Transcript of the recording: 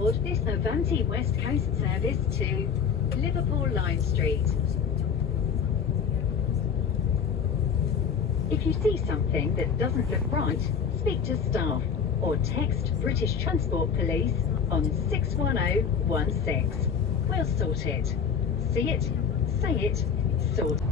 board this Avanti West Coast service to Liverpool Line Street. If you see something that doesn't look right, speak to staff or text British Transport Police on 61016. We'll sort it. See it, say it, sort it.